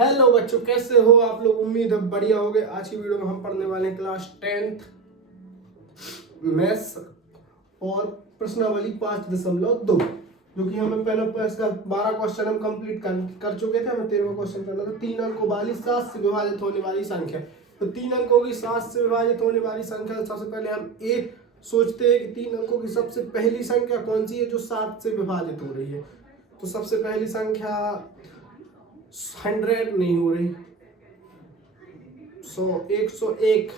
Hello बच्चों, कैसे हो आप लोग। उम्मीद है बढ़िया होगे। आज की वीडियो में हम पढ़ने वाले हैं क्लास 10th मैथ्स और प्रश्नावली 5.2, जो कि हमें पहले इसका 12 क्वेश्चन हम कंप्लीट कर चुके थे। हमें 13वां क्वेश्चन करना था। 3 अंकों वाली 7 से विभाजित होने वाली संख्या। तो 3 अंकों की 7 से विभाजित होने वाली संख्या, सबसे पहले हम ये सोचते हैं कि 3 अंकों की सबसे पहली संख्या कौन सी है जो 7 से विभाजित हो रही है। तो सबसे पहली संख्या 100 नहीं हो रही, 101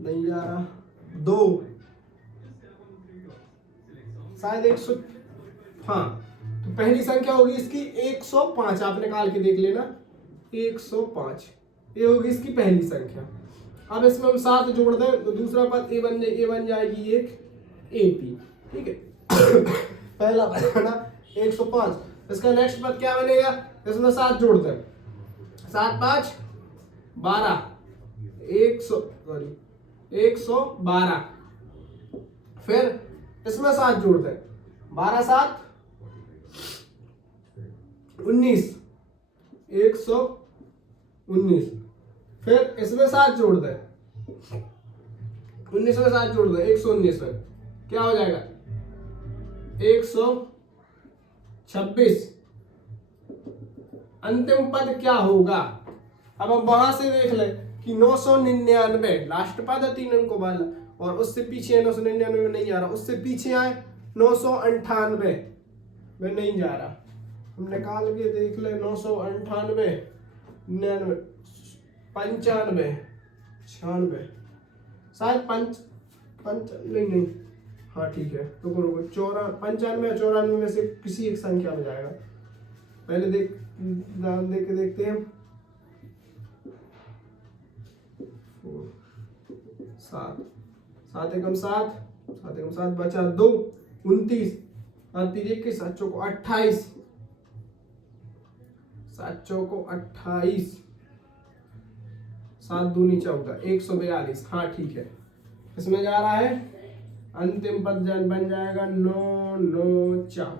नहीं जा रहा, 2 शायद 100। हाँ, तो पहली संख्या होगी इसकी 105। आप निकाल के देख लेना, 105 ये होगी इसकी पहली संख्या। अब इसमें हम 7 जोड़ दें तो दूसरा पद ए बन जाएगी एक AP। ठीक है। पहला बना 105। इसका नेक्स्ट पद क्या बनेगा, इसमें 7 जोड़ दें, 7 5 12, 112। फिर इसमें 7 जोड़ दें, 12 7 19, 119। फिर इसमें 7 जोड़ दें, 19 में 7 जोड़ दें, 119 में क्या हो जाएगा, 126। अंतिम पद क्या होगा। अब हम वहां से देख लें कि 999 लास्ट पद है 3 अंकों वाला, और उससे पीछे 999 में नहीं आ रहा, उससे पीछे आए 998 में नहीं जा रहा। हम निकाल के देख ले, 998 99 95 96 शायद नहीं। हाँ ठीक है, तो रुको 95 94 में से किसी एक संख्या में जाएगा। पहले देख के देखते हैं। 7 एकम 7 बचा 2, 29, 7 21, 7 चौको 28, 7 चौको 28, 7 दूनी 14, 142। हाँ ठीक है, इसमें जा रहा है अंतिम पद बन जाएगा 994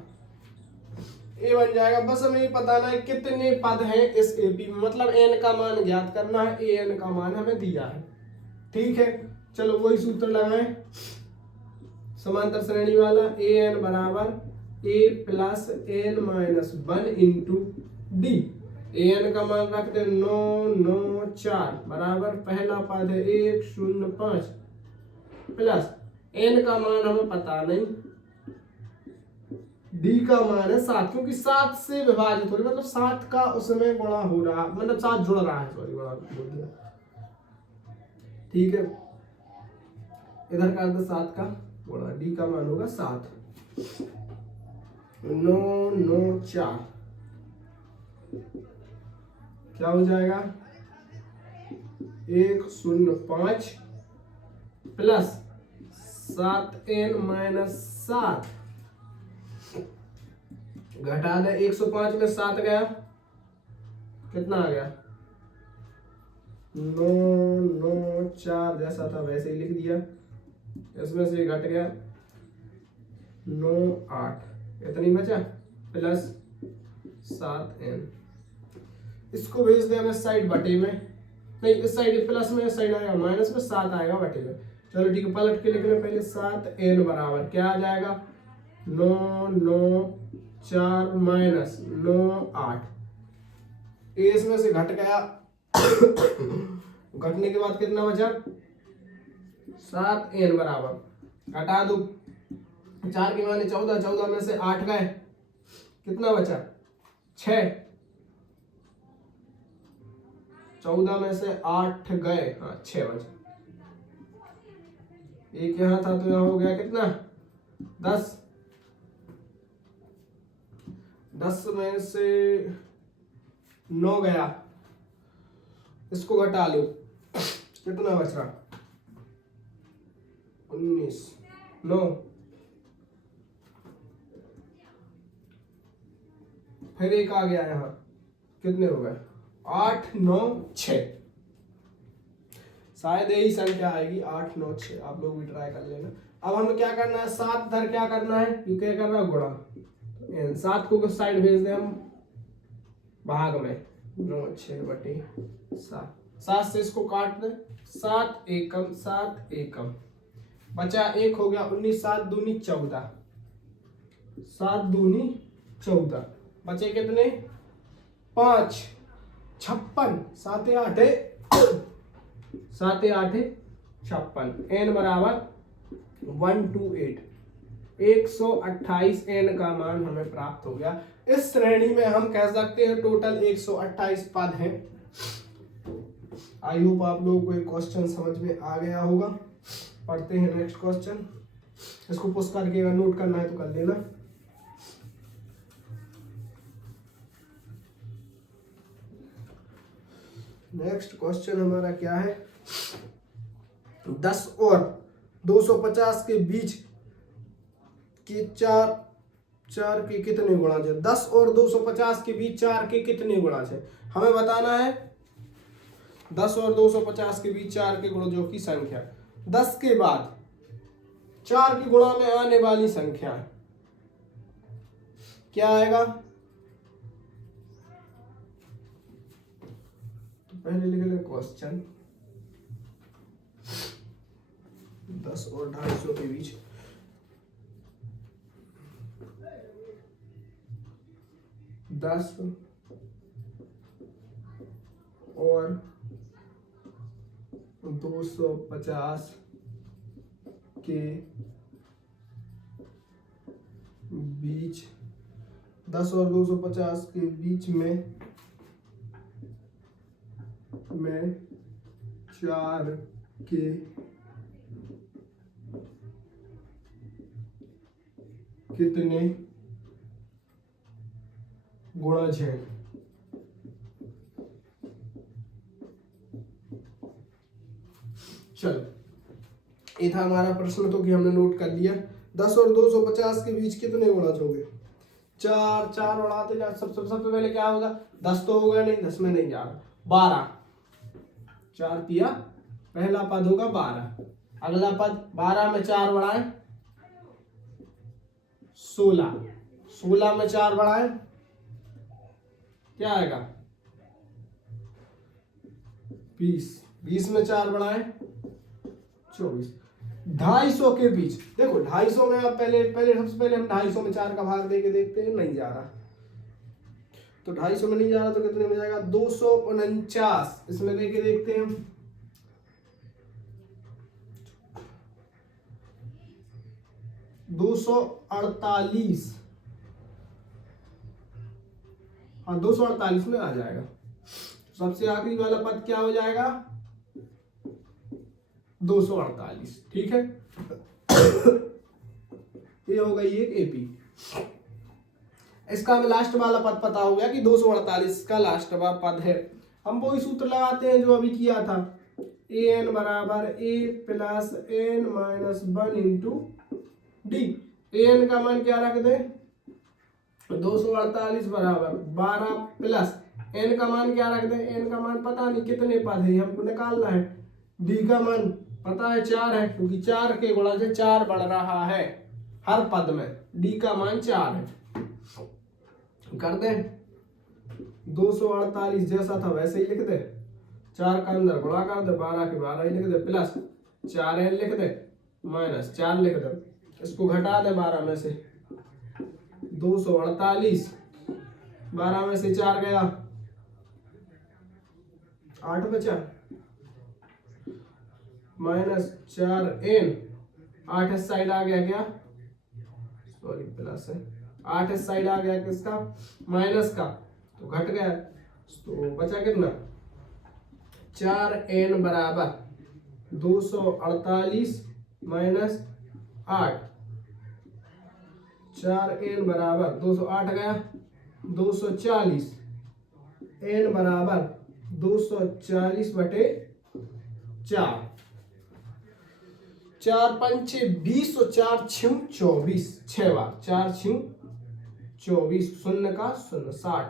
ये बन जाएगा। बस हमें ये पता है कितने पद हैं इस AP में, मतलब n का मान ज्ञात करना है। an का मान हमें दिया है। ठीक है, चलो वही सूत्र लगाएं समांतर श्रेणी वाला। an बराबर a plus n minus 1 into D. an का मान रखते 994 बराबर पहला पद है 105 प्लस n का मान हमें पता नहीं, डी का मान है 7, क्योंकि 7 से विभाजित हो रही, मतलब 7 का उसमें गुणा हो रहा, मतलब 7 जुड़ रहा है, सॉरी गुणा बोल दिया। ठीक है, इधर का अर्थ 7 का गुणा, डी का मान होगा 7। 994 क्या हो जाएगा, 105 प्लस 7n माइनस 7 घटा दे। 105 में 7 गया, कितना आ गया, 994 जैसा था वैसे ही लिख दिया। इसमें से घट गया 98, इतनी बचा प्लस 7n। इसको भेज दे हमें साइड बटे में, नहीं इस साइड प्लस में, इस साइड आएगा माइनस में, 7 आएगा बटे में। चलो ठीक है, पलट के लिख रहे पहले। 7n बराबर क्या आ जाएगा, 994 माइनस 98। इसमें से घट गया, घटने के बाद कितना बचा, 7n बराबर घटा दो, 4 के माने 14, 14 में से 8 गए, कितना बचा 6, 14 में से 8 गए, हाँ 6 बचा। एक यहाँ था तो यहाँ हो गया कितना 10, 10 में से 9 गया, इसको घटा लो, कितना बच रहा 19, 9 फिर एक आ गया यहाँ, कितने हो गए 8 9 6। शायद यही संख्या आएगी 8 9 6। आप लोग भी ट्राई कर लेना। अब हमें क्या करना है, 7 धर क्या करना है, ये क्या कर रहा है गुणा। 7 को साइड भेज दे हम भाग में, 9 6 बटे 7, 7 से इसको काट दे, 7 एकम 7 एकम, बचा 1 हो गया 19, 7 दूनी 14, 7 दूनी 14, बचे कितने 5 56, 7 8 7 8 56, n बराबर 128, 128 n का मान हमें प्राप्त हो गया। इस श्रेणी में हम कह सकते हैं टोटल 128 पद हैं। आई होप आप लोगों को एक क्वेश्चन समझ में आ गया होगा। पढ़ते हैं नेक्स्ट क्वेश्चन, इसको पुश करके अगर नोट करना है तो कर लेना। नेक्स्ट क्वेश्चन हमारा क्या है, 10 और 250 के बीच के चार के कितने गुणज है। 10 और 250 के बीच 4 के कितने गुणज है, हमें बताना है। 10 और 250 के बीच 4 के गुणजों की संख्या, 10 के बाद 4 की गुणा में आने वाली संख्या क्या आएगा। तो पहले लिख लें क्वेश्चन, 10 और 250 के बीच 10 और 250 के बीच, 10 और 250 के बीच में 4 के कितने गुणज हैं। चलो, ये था हमारा प्रश्न, तो कि हमने नोट कर लिया। 10 और 250 के बीच कितने गुणज होंगे, 4 4 उड़ाते जा, सबसे पहले क्या होगा, 10 तो होगा नहीं, 10 में नहीं जा रहा, 12, 4 तिया पहला पद होगा 12, अगला पद 12 में 4 बढ़ाए 16, 16 में 4 बढ़ाए क्या आएगा 20, 20 में 4 बढ़ाए 24। 250 के बीच देखो, 250 में आप पहले सबसे पहले हम 250 में 4 का भाग देके देखते हैं, नहीं जा रहा, तो 250 में नहीं जा रहा तो कितने में जाएगा 249, इसमें देके देखते हैं हम, 248, हाँ 248 में आ जाएगा। सबसे आखिरी वाला पद क्या हो जाएगा 248, ठीक है। ये हो गई एक एपी, इसका हमें लास्ट वाला पद पता हो गया कि 248 का लास्ट वाला पद है। हम वही सूत्र लगाते हैं जो अभी किया था, ए एन बराबर A plus N minus 1 into D. A N का मान क्या रख दे 248 बराबर 12 प्लस एन का मान क्या रख दे, एन का मान पता नहीं कितने पद है हमको निकालना है, डी का मान पता है 4 है, क्योंकि 4 के गुणा से 4 बढ़ रहा है हर पद में, डी का मान 4 है। कर दे 248 जैसा था वैसे ही लिख दे, 4 का अंदर गुणा कर दे, 12 के 12 ही लिख दे, प्लस 4n लिख दे, माइनस 4 लिख दे, इसको घटा दे 12 में से, 248 12 में से 4 गया 8 बचा, माइनस 4n, 8 इस साइड आ गया क्या, सॉरी प्लस है, 8 इस साइड आ गया किसका माइनस का, तो घट गया, तो बचा कितना 4n बराबर 248 माइनस 8, 4n बराबर 208 गया 240, n बराबर 240 बटे 4, 4 5 20 और 4 6 24, 6 बार 4 6 24, शून्य का शून्य 60,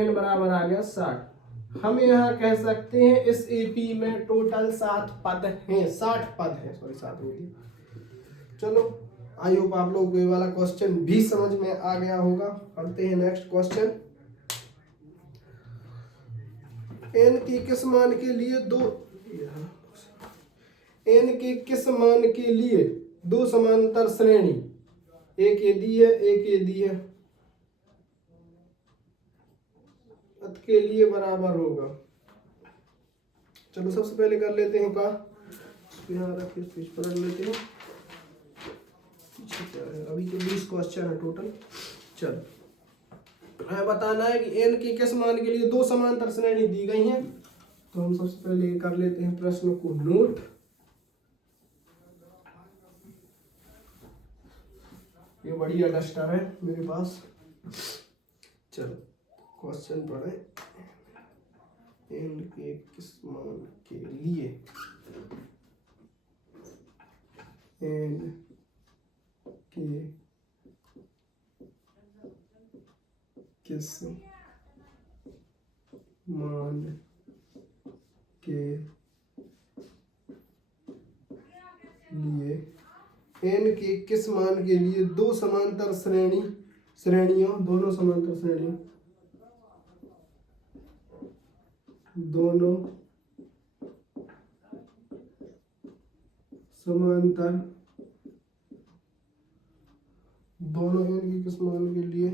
n बराबर आ गया 60। हम यहाँ कह सकते हैं इस एपी में टोटल 7 पद हैं, 60 पद हैं, सॉरी 7 होगी। चलो, आई होप आप लोग को ये वाला क्वेश्चन भी समझ में आ गया होगा। पढ़ते हैं नेक्स्ट क्वेश्चन, n के किस मान के लिए n के किस मान के लिए दो समांतर श्रेणी, एक ये दी है एक ये दी है, अत के लिए बराबर होगा। चलो सबसे पहले कर लेते हैं का, यहाँ रख के पेज पर रख लेते हैं। क्या है अभी तो 20 क्वेश्चन है टोटल। चलो हमें बताना है कि n के किस मान के लिए दो समांतर श्रेणी दी गई हैं। तो हम सबसे पहले कर लेते हैं प्रश्न को नोट। ये बढ़िया डस्टर है मेरे पास। चलो क्वेश्चन पढ़े। n के किस मान के लिए n के किस मान के लिए n के किस मान के लिए दो समांतर श्रेणियों दोनों समांतर श्रेणियों दोनों समांतर दोनों n के किस मान के लिए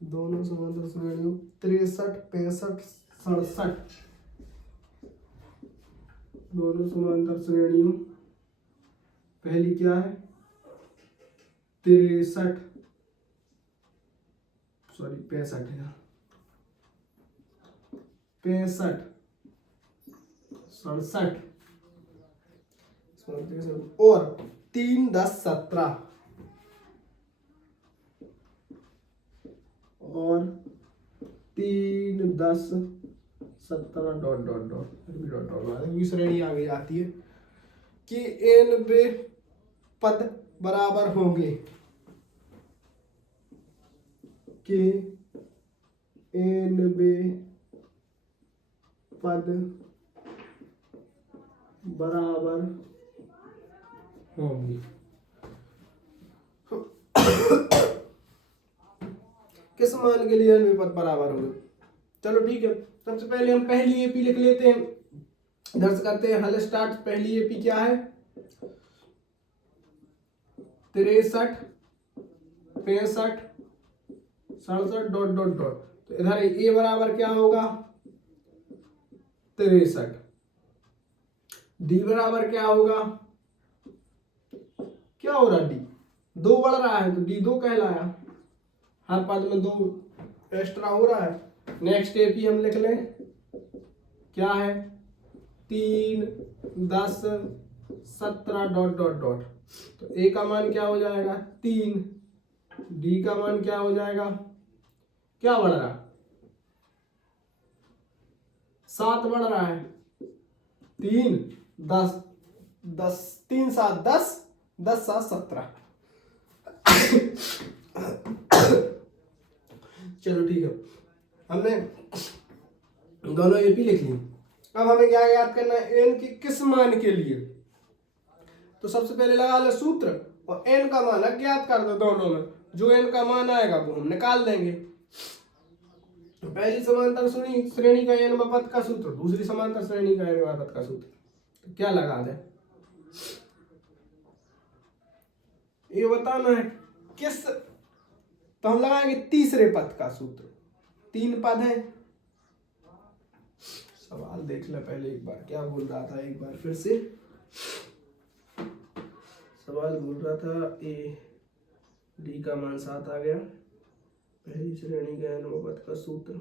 दोनों समांतर श्रेणियों 63 65 67 दोनों समांतर श्रेणियों, पहली क्या है 63 सॉरी 65 है 65 67 और 3 10 17 और 3 10 17 dot dot dot dot dot श्रेणी आगे जाती है कि n वे पद बराबर होंगे कि n वे पद बराबर होंगे। किस मान के लिए n वे पद बराबर होंगे। चलो ठीक है, सबसे पहले हम पहली एपी लिख लेते हैं, दर्ज करते हैं। हल स्टार्ट। पहली एपी क्या है 63 65 67 डॉट डॉट डॉट। तो इधर ए बराबर क्या होगा 63, डी बराबर क्या होगा, क्या हो रहा डी 2 बढ़ रहा है तो डी 2 कहलाया, हर पद में 2 एक्स्ट्रा हो रहा है। नेक्स्ट एपी हम लिख लें क्या है 3 10 17 डॉट डॉट डॉट। तो ए का मान क्या हो जाएगा 3, डी का मान क्या हो जाएगा, क्या बढ़ रहा 7 बढ़ रहा है 3 10 10 3 7 10 10 7 17। चलो ठीक है, हमने दोनों एपी लिख ली। अब हमें क्या याद करना है n के किस मान के लिए। तो सबसे पहले लगा ले सूत्र और n का मान अज्ञात कर दो दोनों में, जो n का मान आएगा वो हम निकाल देंगे। तो पहली समांतर श्रेणी का n पद का सूत्र, दूसरी समांतर श्रेणी का n पद का सूत्र, तो क्या लगा दे ये बताना है किस। तो हम लगाएंगे तीसरे पद का सूत्र, 3 पद है। सवाल देख ले पहले एक बार, क्या बोल रहा था एक बार फिर से। सवाल बोल रहा था ए डी का मान 7 आ गया, पहली श्रेणी का n पद का सूत्र,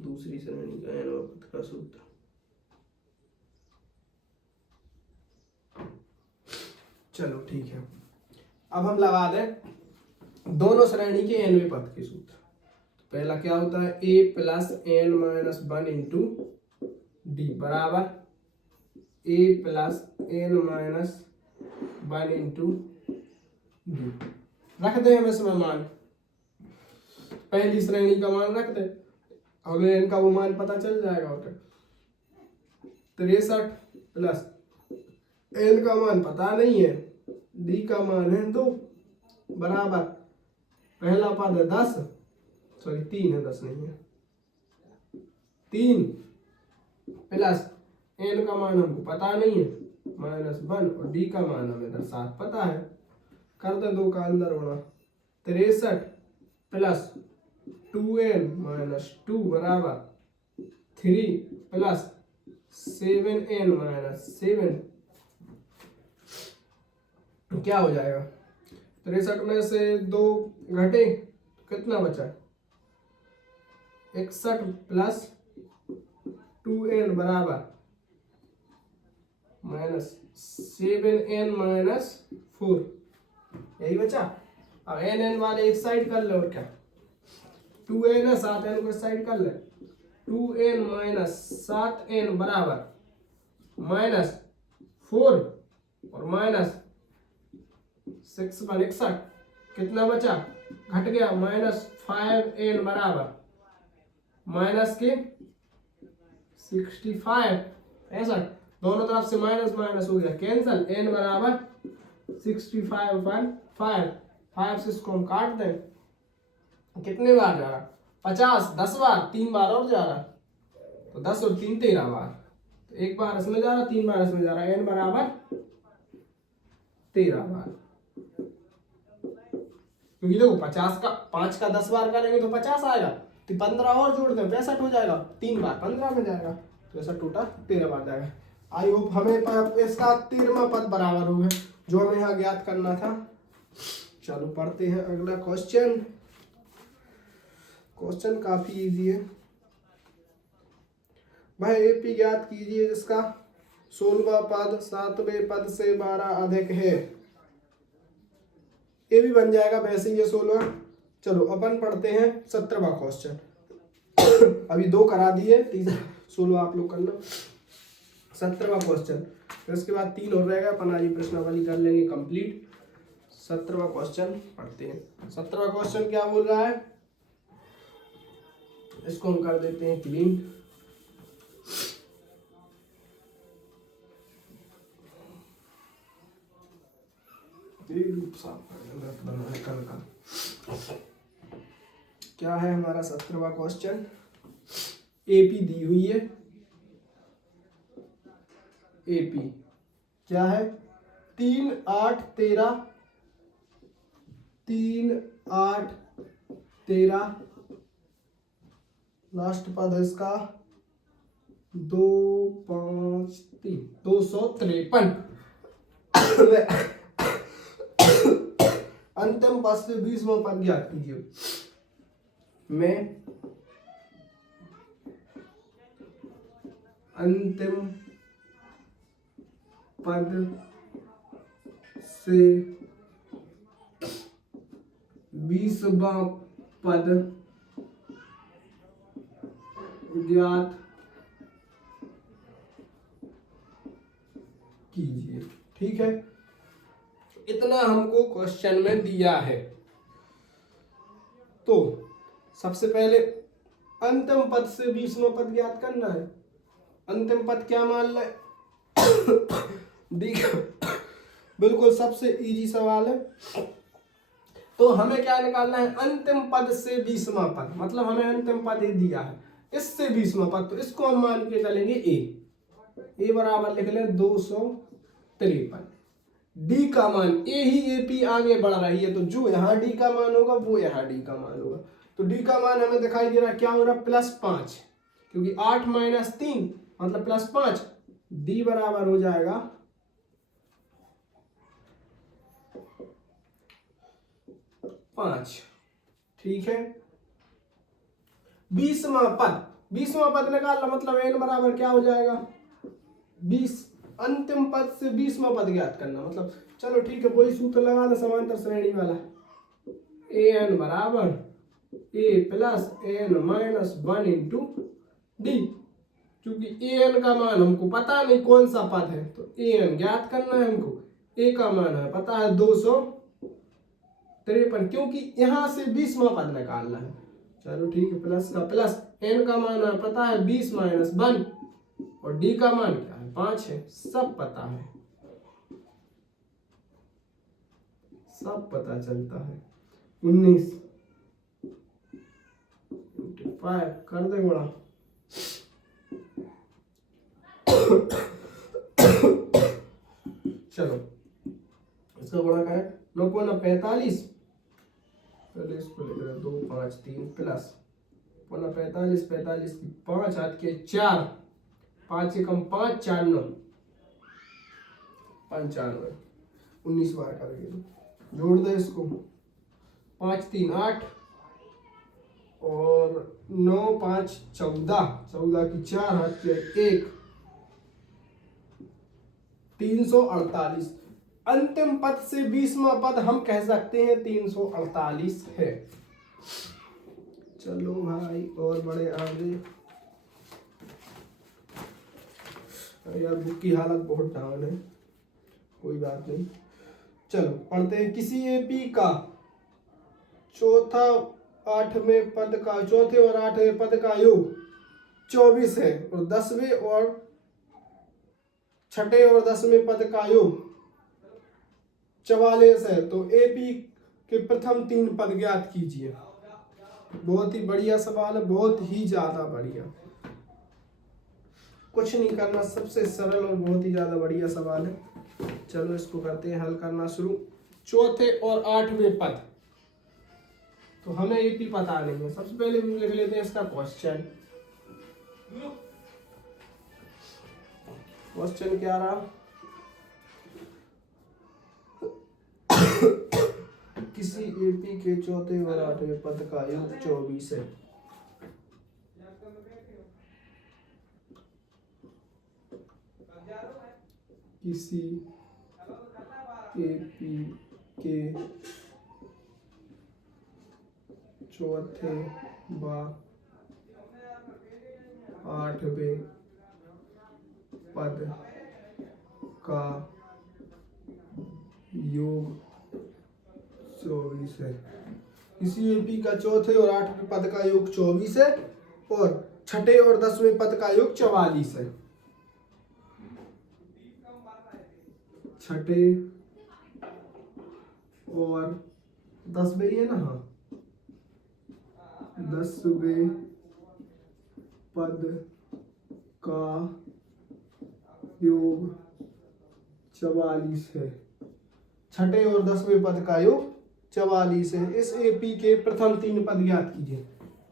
दूसरी श्रेणी का n पद का सूत्र। चलो ठीक है, अब हम लगा दें दोनों श्रेणी के nवें पद के सूत्र। तो पहला क्या होता है a plus n minus 1 into D बराबर a plus n minus 1 into D. रख दे हम इसमें मान, पहली श्रेणी का मान रख दे, हमें n का वो मान पता चल जाएगा। और 63 प्लस n का मान पता नहीं है, डी का मान है 2 बराबर पहला पद है 10 सॉरी 3 है 10 नहीं है 3 प्लस n का मान हमको पता नहीं है -1 और d का मान हमें इधर 7 पता है। कर दे 2 का अंदर होना 63 प्लस 2n - 2 बराबर 3 प्लस 7n - 7 क्या हो जाएगा। 63 में से 2 घटे कितना बचा 61 प्लस 2n बराबर -7n - 4 यही बचा। अब n वाले एक साइड कर ले और क्या 2n है 7n को इस साइड कर ले 2n - 7n बराबर -4 और -6 × 61 कितना बचा घट गया -5n बराबर -65 ऐसा दोनों तरफ से माइनस हो गया कैंसल n बराबर 65/5 5 से इसको हम काट दें कितने बार जा रहा 50 10 बार 3 बार और जा रहा तो 10 और 3 13 बार तो 1 बार इसमें जा रहा 3 बार इसमें जा रहा n बराबर 13 बार क्योंकि देखो 50 का 5 का 10 बार करेंगे तो 50 आएगा तो 15 और जोड़ दें 65 हो जाएगा 3 बार 15 में जाएगा तो ऐसा टोटल 13 बार जाएगा। आई होप हमें इसका 13वां पद बराबर हो गया जो हमें यहाँ ज्ञात करना था। चलो पढ़ते हैं अगला क्वेश्चन। क्वेश्चन काफी इजी है भाई। एपी ज्ञात कीजिए जिसका 16वां पद 7वें पद से 12 अधिक है। ये भी बन जाएगा वैसे ही ये 16। चलो अपन पढ़ते हैं 17वां क्वेश्चन। अभी 2 करा दिए 16 आप लोग करना 17वां क्वेश्चन फिर उसके बाद 3 और रहेगा अपन आज प्रश्नावली कर लेंगे कंप्लीट। 17वां क्वेश्चन पढ़ते हैं। 17वां क्वेश्चन क्या बोल रहा है इसको हम कर देते हैं क्लीन। कल का क्या है हमारा 17वां क्वेश्चन। एपी दी हुई है। एपी क्या है 3 8 13 3 8 13 लास्ट पद है इसका 2 5 3 253। अंतिम पद से 20वां पद ज्ञात कीजिए। मैं अंतिम पद से 20वां पद ज्ञात कीजिए। ठीक है इतना हमको क्वेश्चन में दिया है। तो सबसे पहले अंतिम पद से 20वां पद ज्ञात करना है। अंतिम पद क्या मान ले बिल्कुल सबसे इजी सवाल है। तो हमें क्या निकालना है अंतिम पद से 20वां पद मतलब हमें अंतिम पद ये दिया है इससे 20वां पद तो इसको हम मान के चलेंगे ए बराबर लिख लें 253। डी का मान ए ही एपी आगे बढ़ रही है तो जो यहाँ डी का मान होगा वो यहाँ डी का मान होगा। तो डी का मान हमें दिखाई दे रहा है क्या हो रहा है +5 क्योंकि 8 - 3 मतलब +5 डी बराबर हो जाएगा 5। ठीक है 20वां पद निकालना मतलब n बराबर क्या हो जाएगा 20। अंतिम पद से 20वां पद ज्ञात करना मतलब चलो ठीक है वही सूत्र लगा दे समांतर श्रेणी वाला an बराबर a plus n minus 1 into D. क्योंकि an का मान हमको पता नहीं कौन सा पद है तो an ज्ञात करना है हमको। a का मान है पता है 253 क्योंकि यहाँ से 20वां पद निकालना है। चलो ठीक है प्लस का प्लस n का मान है पता है 20 माइनस 1 और d का मान क्या है 5 है। सब पता चलता है 19 5 कर दे गुणा चलो इसका गुणा क्या है, 9 पौना 45, पहले इसको लिख रहे 2 5 3 प्लस पौना 45, 45 की 5 हाथ के 4, 5 से कम 5, 4 9 95, 19 बार करेंगे तो जोड़ दे इसको, 5 3 8 और 9 5 14, 14 की 4 हाथ के 1, 348। अंतिम पद से 20वां पद हम कह सकते हैं 348 है। चलो भाई और बड़े आगे, यार बुक की हालत बहुत डाउन है, कोई बात नहीं। चलो पढ़ते हैं। किसी एपी का चौथे और 8वें पद का योग 24 है और 10वें और 6ठे और 10वें पद का योग 44 है, तो एपी के प्रथम 3 पद ज्ञात कीजिए। बहुत ही बढ़िया सवाल है, बहुत ही ज्यादा बढ़िया, कुछ नहीं करना, सबसे सरल और बहुत ही ज्यादा बढ़िया सवाल है। चलो इसको करते हैं हल करना शुरू। चौथे और 8वें पद, तो हमें एपी पता नहीं है, सबसे पहले हम लिख लेते हैं इसका क्वेश्चन। क्वेश्चन क्या रहा, किसी एपी के चौथे और 8वें पद का योग 24 है। किसी एपी के चौथे व 8वें पद का योग 24 है। किसी एपी का चौथे और 8वें पद का योग 24 है और 6ठे और 10वें पद का योग 44 है। 6ठे और 10वें है ना, हाँ, 10वें पद का योग 44 है। 6ठे और 10वें पद का योग 44 है। इस एपी के प्रथम 3 पद ज्ञात कीजिए।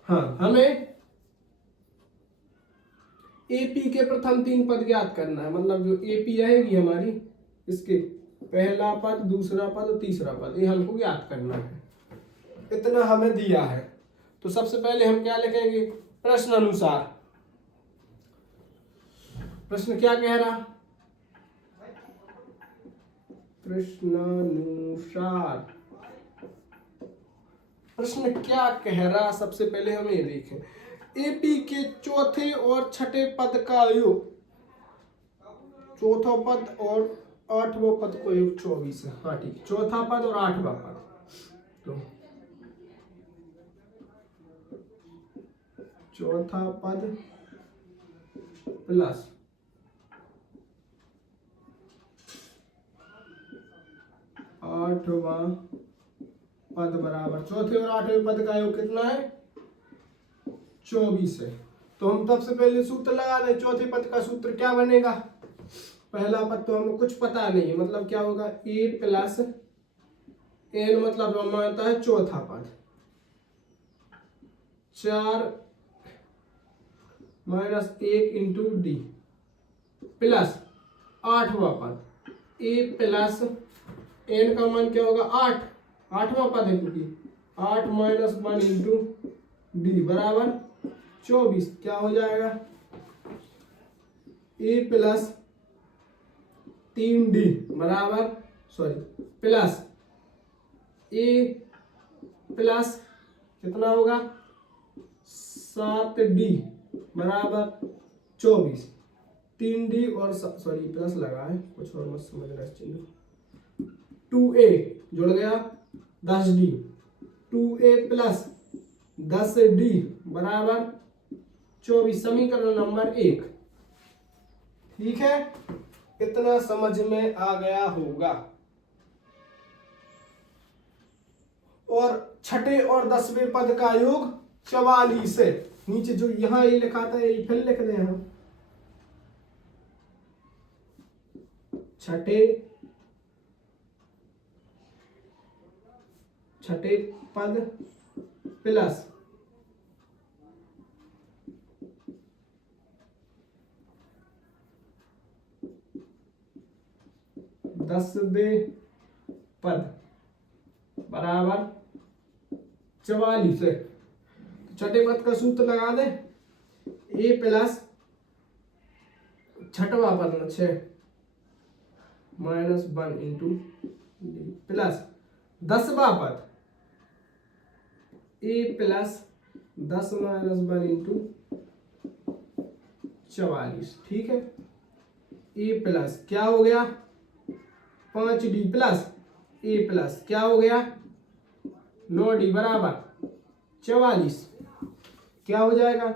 हाँ, हमें एपी के प्रथम 3 पद ज्ञात करना है, मतलब जो एपी रहेगी हमारी, इसके पहला पद, दूसरा पद और तीसरा पद, ये हमको ज्ञात करना है। इतना हमें दिया है, तो सबसे पहले हम क्या लिखेंगे, प्रश्न अनुसार। प्रश्न क्या कह रहा, प्रश्नानुसार प्रश्न क्या कह रहा, सबसे पहले हम ये देखें। एपी के चौथे और 6ठे पद का योग, चौथा पद और 8वां पद को योग 24 है। हाँ ठीक, चौथा पद और 8वां पद, तो चौथा पद प्लस 8वां पद बराबर चौथे और 8वें पद का योग कितना है, 24 है। तो हम सबसे पहले सूत्र लगा दें। चौथे पद का सूत्र क्या बनेगा, पहला पद तो हमें कुछ पता नहीं है, मतलब क्या होगा, ए प्लस एन, मतलब हम मानता है चौथा पद, 4 - 1 इंटू डी प्लस 8वां पद ए प्लस एन का मान क्या होगा, 8, 8वां पद है क्योंकि 8 - 1 इंटू डी बराबर 24। क्या हो जाएगा, ए प्लस 3d बराबर, सॉरी, प्लस ए प्लस कितना होगा, 7d बराबर 24। 3d और सॉरी प्लस लगा है, कुछ और मत समझना इस चिन्ह। 2a जुड़ गया 10d, 2a प्लस 10d बराबर 24, समीकरण नंबर 1। ठीक है, इतना समझ में आ गया होगा। और 6ठे और 10वें पद का योग 44 है। नीचे जो यहाँ ये लिखा था ये फिर लिख दें हम, छठे पद प्लस 10वें पद बराबर 44 है। छठे पद का सूत्र लगा दे, ए प्लस छठवा पद में 6 -1 इंटू प्लस 10वां पद ए प्लस 10 -1 इंटू 44। ठीक है, ए प्लस क्या हो गया 5d प्लस ए प्लस क्या हो गया 9d बराबर 44। क्या हो जाएगा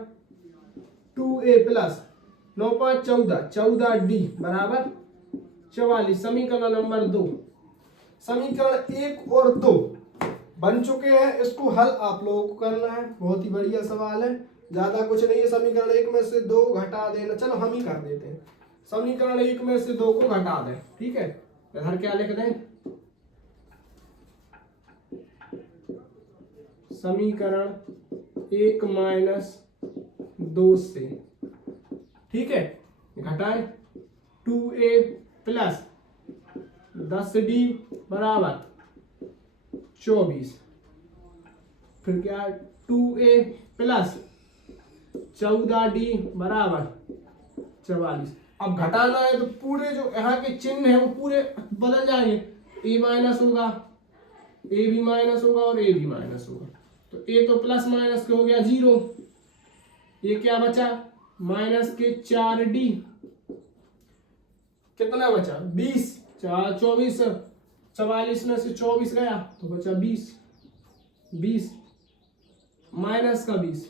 2a प्लस 9 5 14 14d बराबर 44। समीकरण नंबर 2। समीकरण 1 और 2 बन चुके हैं। इसको हल आप लोगों को करना है। बहुत ही बढ़िया सवाल है, ज्यादा कुछ नहीं है। समीकरण 1 में से 2 घटा देना, चलो हम ही कर देते हैं। समीकरण 1 में से 2 को घटा दें। ठीक है, इधर क्या लिख दें, समीकरण 1 - 2 से, ठीक है, घटाएं 2a प्लस 10d बराबर 24। फिर क्या 2a प्लस 14d बराबर 44। अब घटाना है तो पूरे जो यहाँ के चिन्ह है वो पूरे बदल जाएंगे। a माइनस होगा, a भी माइनस होगा और a भी माइनस होगा। तो a तो प्लस माइनस के हो गया 0। ये क्या बचा माइनस के 4d, कितना बचा 20। 24 44 में से 24 गया तो बचा 20 माइनस का 20,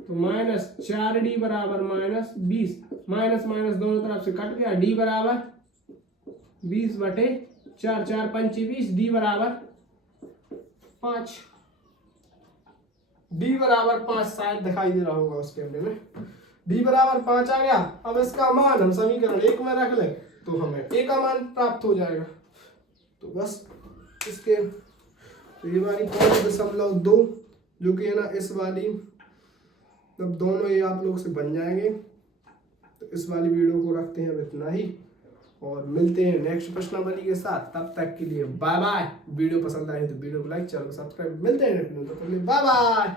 तो माइनस 4d बराबर -20। माइनस माइनस दोनों तरफ से कट गया, d बराबर 20/4 4 5 20, d बराबर 5। d बराबर 5 शायद दिखाई दे रहा होगा उस कैमरे में। d बराबर 5 आ गया। अब इसका मान हम समीकरण 1 में रख लें तो हमें a का मान प्राप्त हो जाएगा। तो बस इसके तो ये वाली 5.2 जो कि है ना इस वाली, अब दोनों ये आप लोग से बन जाएंगे। तो इस वाली वीडियो को रखते हैं अब इतना ही और मिलते हैं नेक्स्ट प्रश्नावली के साथ। तब तक के लिए बाय बाय। वीडियो पसंद आए तो वीडियो को लाइक, चैनल को सब्सक्राइब। मिलते हैं नेक्स्ट वीडियो, तो पहले बाय बाय।